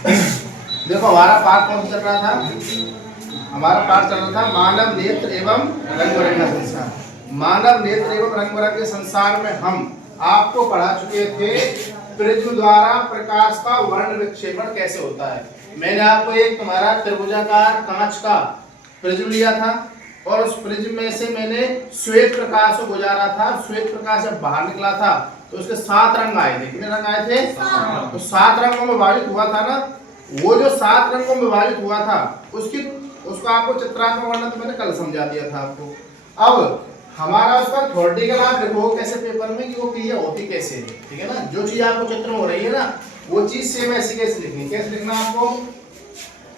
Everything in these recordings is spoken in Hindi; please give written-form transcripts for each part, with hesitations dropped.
देखो हमारा पाठ कौन सा चल रहा था? हमारा पाठ चल रहा था मानव नेत्र एवं रंग बिरंगा संसार। मानव नेत्र एवं रंग बिरंगे संसार में हम आपको पढ़ा चुके थे प्रिज्म द्वारा प्रकाश का वर्ण विक्षेपण कैसे होता है। मैंने आपको एक तुम्हारा त्रिभुजाकार कांच का प्रिज्म लिया था और उस प्रिज्म में से मैंने श्वेत प्रकाश को गुजारा था। श्वेत प्रकाश जब बाहर निकला था तो उसके 7 रंग आए थे। कितने रंग आए थे? तो 7 रंगों में विभाजित हुआ था ना। वो जो 7 रंगों में विभाजित हुआ था उसको आपको चित्रात्मक वर्णन मैंने कल समझा दिया था आपको। अब हमारा उसका थ्योरेटिकल आप देखो कैसे पेपर में कि वो क्रिया होती कैसे है, ठीक है ना। जो चीज आपको चित्र में हो रही है ना वो चीज सेम ऐसी कैसे लिखनी, कैसे लिखना आपको?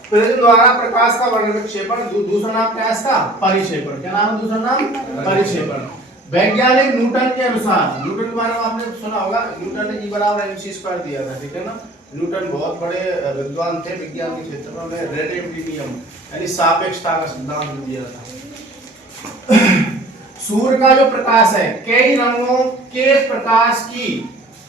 प्रिज्म द्वारा प्रकाश का वर्ण विक्षेपण, दूसरा नाम क्या है इसका? परिक्षेपण। क्या नाम है दूसरा नाम? परिक्षेपण। वैज्ञानिक न्यूटन के अनुसार, न्यूटन के बारे में आपने सुना होगा, न्यूटन ने E बराबर mc² दिया था, ठीक है ना। न्यूटन बहुत बड़े विद्वान थे विज्ञान के क्षेत्र में। रिलेटिविटी नियम यानी सापेक्षता का सिद्धांत दिया था। सूर्य का जो प्रकाश है कई रंगों के प्रकाश की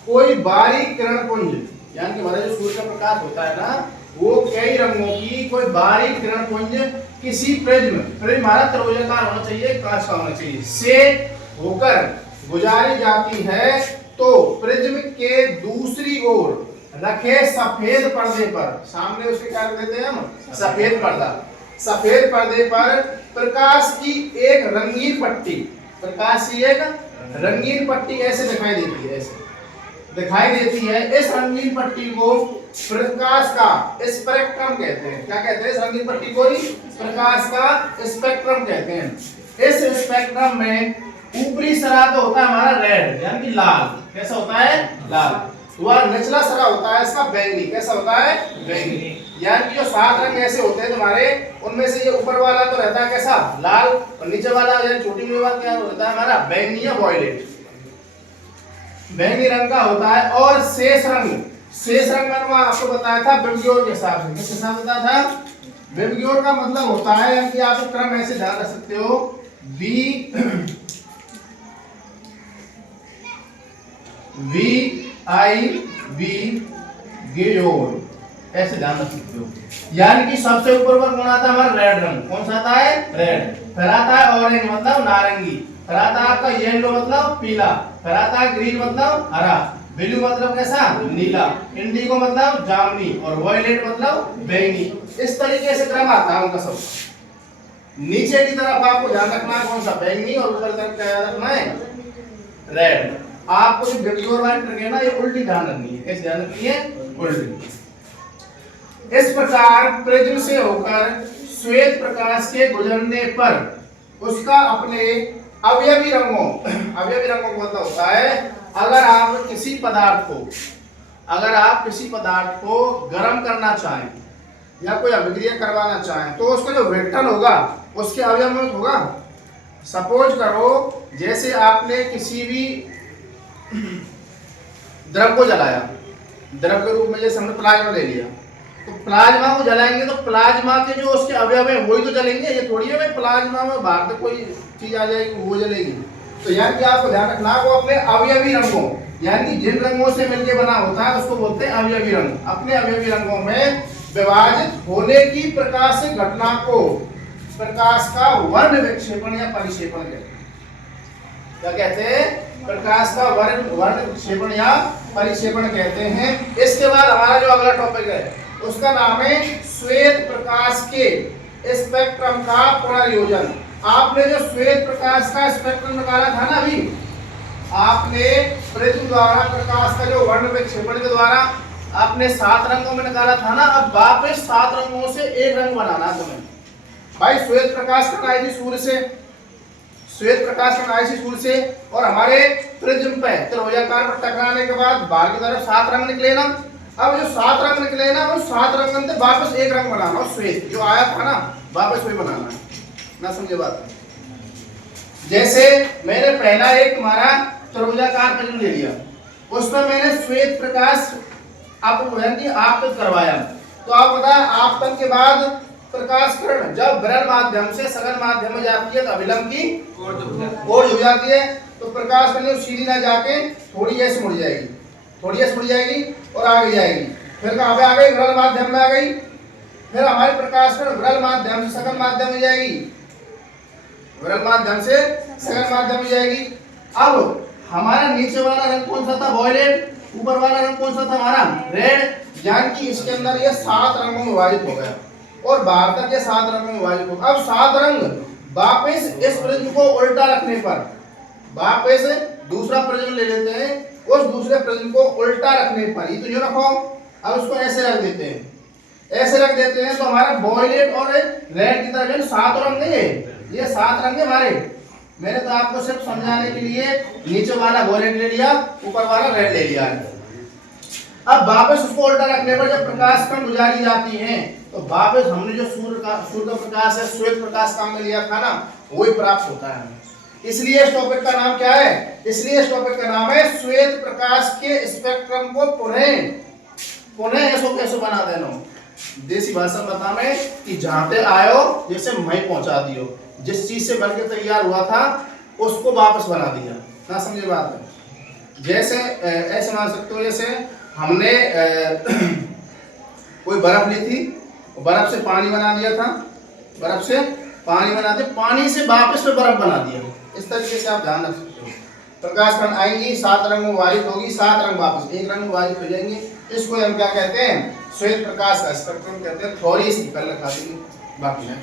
कोई बारीक किरण पुंज, यानी कि हमारा जो सूर्य का प्रकाश होता है ना वो कई रंगों की कोई बारीक किरण पुंज किसी प्रिज्म हमारा त्रिभुजाकार होना चाहिए, कांच का होना चाहिए, से होकर गुजारी जाती है तो प्रिज्म के दूसरी ओर रखे सफेद पर्दे पर, सामने उसके क्या कहते हैं हम? सफेद पर्दा। सफेद पर्दे पर प्रकाश की एक रंगीन पट्टी, प्रकाश की एक रंगीन पट्टी ऐसे दिखाई देती है, ऐसे दिखाई देती है। इस रंगीन पट्टी को प्रकाश का स्पेक्ट्रम कहते हैं। क्या कहते हैं इस रंगीन पट्टी को? प्रकाश का स्पेक्ट्रम कहते हैं। इस स्पेक्ट्रम में ऊपरी सरा तो होता है हमारा रेड यानी कि लाल। कैसा होता है? लाल। वह निचला सरा होता है इसका बैंगनी। कैसा होता है? बैंगनी। यानी कि जो 7 रंग ऐसे होते हैं तुम्हारे, उनमें से ये ऊपर वाला तो रहता है कैसा? लाल, और नीचे वाला यानी छोटी में वाला क्या होता है हमारा? बैंगनी या वॉयलेट, बैंगनी रंग का होता है। और शेष रंग मैंने आपको बताया था विबग्योर के हिसाब से। किस हिसाब से बताया था? विबग्योर का मतलब होता है यानी कि आप क्रम ऐसे ध्यान रख सकते हो, विबग्योर ऐसे ध्यान रख सकते हो। यानी कि सबसे ऊपर कौन आता है हमारा? रेड रंग। कौन सा आता है? रेड। फिर आता है ऑरेंज मतलब नारंगी, फिर आता है आपका येलो मतलब पीला, फिर आता है ग्रीन मतलब हरा, ब्लू मतलब कैसा? नीला, इंडिगो मतलब जामुनी और वॉयलेट मतलब बैंगनी। इस तरीके से क्रम आता है उनका सब। नीचे की तरफ आपको ध्यान रखना है कौन सा? बैंगनी, और ऊपर तरफ क्या रखना है? रेड। आपको जो विबग्योर वाली ट्रिक है ना ये उल्टी ध्यान रखनी है। कैसे ध्यान रखनी है? उल्टी। इस प्रकार प्रिज्म से होकर श्वेत प्रकाश के गुजरने पर उसका अपने अवयवी रंगों का मतलब होता है अगर आप किसी पदार्थ को गर्म करना चाहें या कोई अभिक्रिया करवाना चाहें तो उसका जो वेक्टर होगा उसके अवयव में होगा। सपोज करो जैसे आपने किसी भी द्रव को जलाया, द्रव के रूप में जैसे हमने प्लाज्मा ले लिया, तो प्लाज्मा को जलाएंगे तो प्लाज्मा के जो उसके अवयव है वही तो जलेंगे। ये थोड़ी है भाई प्लाज्मा में बाहर से कोई चीज आ जाएगी वो जलेगी। तो यानी कि आपको ध्यान रखना वो अपने अवयवी रंगों यानी कि जिन रंगों से मिलकर बना होता है उसको बोलते हैं अवयवी रंग। अपने अवयवी रंगों में विभाजित होने की प्रकाश घटना को प्रकाश का वर्ण विक्षेपण या परिक्षेपण कहते हैं। क्या कहते हैं? प्रकाश का वर्ण विक्षेपण या परिक्षेपण कहते हैं। इसके बाद हमारा जो अगला टॉपिक है उसका नाम है श्वेत प्रकाश के स्पेक्ट्रम का पुनर्योजन। आपने जो श्वेत प्रकाश का स्पेक्ट्रम निकाला था ना अभी, आपने प्रिज्म द्वारा प्रकाश का जो वर्ण विक्षेपण के द्वारा आपने 7 रंगों में निकाला था ना, अब वापस 7 रंगों से एक रंग बनाना तुम्हें। भाई श्वेत प्रकाश का आई थी सूर्य से, श्वेत प्रकाश का आई थी सूर्य से, और हमारे प्रिज्म पे त्रिभुजाकार पर टकराने के बाद बाहर की तरफ 7 रंग निकले ना। अब जो 7 रंग निकले ना वो 7 रंग से वापस एक रंग बनाना और श्वेत जो आया था ना वापस वही बनाना है। ना समझे बात? जैसे मैंने पहला एक तुम्हारा त्रिभुजाकार प्रिज्म ले लिया, उसमें मैंने श्वेत प्रकाश आपतित करवाया। तो आप बताएं आपतन के बाद प्रकाश किरण जब विरल माध्यम से सघन माध्यम में जाती है तो अभिलंब की ओर झुक जाती है, तो प्रकाश किरण सीधी ना जाके थोड़ी ऐसे मुड़ जाएगी और आगे जाएगी, फिर कहाँ पे आ गई, विरल माध्यम में आ गई। फिर हमारे प्रकाश कण विरल माध्यम से सकल माध्यम में जाएगी, विरल माध्यम से सकल माध्यम में जाएगी। अब हमारा नीचे वाला रंग कौन सा था, वॉयलेट, ऊपर वाला रंग कौन सा था हमारा, रेड। यानी कि इसके अंदर ये 7 रंगों में विभाजित हो गया और बाहर तक ये 7 रंगों में विभाजित हो गया। अब 7 रंग वापस इस प्रिज्म को उल्टा रखने पर, वापस दूसरा प्रिज्म ले लेते हैं, उस दूसरे प्रिज्म को उल्टा रखने पर, ये तो जो रखो, अब उसको ऐसे रख देते हैं, ऐसे रख देते हैं तो हमारा वॉयलेट और रेड की तरह 7 रंग नहीं है, ये 7 रंग है हमारे। मैंने तो आपको सिर्फ समझाने के लिए नीचे वाला वॉयलेट ले लिया, ऊपर वाला रेड ले लिया। अब वापस उसको उल्टा रखने पर जब प्रकाश कण गुजारी जाती हैं तो वापस हमने जो सूर्य का प्रकाश है, श्वेत प्रकाश काम में लिया था ना, वही प्राप्त होता है। इसलिए इस टॉपिक का नाम क्या है, इसलिए इस टॉपिक का नाम है श्वेत प्रकाश के स्पेक्ट्रम को पुनः ऐसो कैसे बना देना। देसी भाषा में बता मैं कि जहां आयो जैसे मैं पहुंचा दियो, जिस चीज से बनके तैयार हुआ था उसको वापस बना दिया ना, समझे बात है। जैसे ऐसे मान सकते हो, जैसे हमने कोई बर्फ ली थी, बर्फ से पानी बना दिया था, बर्फ से पानी बना दिया, पानी से वापस में बर्फ बना दिया। इस तरीके से आप ध्यान रख सकते हो। प्रकाश कण आएंगी, 7 रंग में विभाजित होगी, 7 रंग वापस 1 रंग में विभाजित हो जाएंगे। इसको हम क्या कहते हैं, श्वेत प्रकाश का स्पेक्ट्रम कहते हैं। थोड़ी सी कल रखा देंगे, बाकी है।